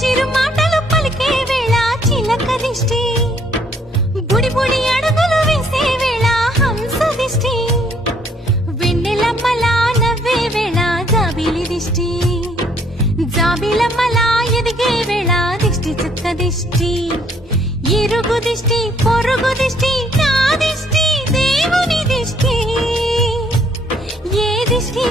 చిరు మాటలు పలికే వేళ చిలక దిష్టి, బుడి బుడి అడుగులు వేసే వేళ హంస దిష్టి, వెన్నెలమ్మలా నవ్వే వేళ జాబిలి దిష్టి, జాబిలమ్మలా ఎదిగే వేళ దిష్టి చుక్క దిష్టి, ఇరుగు దిష్టి పొరుగు దిష్టి నా దిష్టి దేవుని దిష్టి, ఏ దిష్టి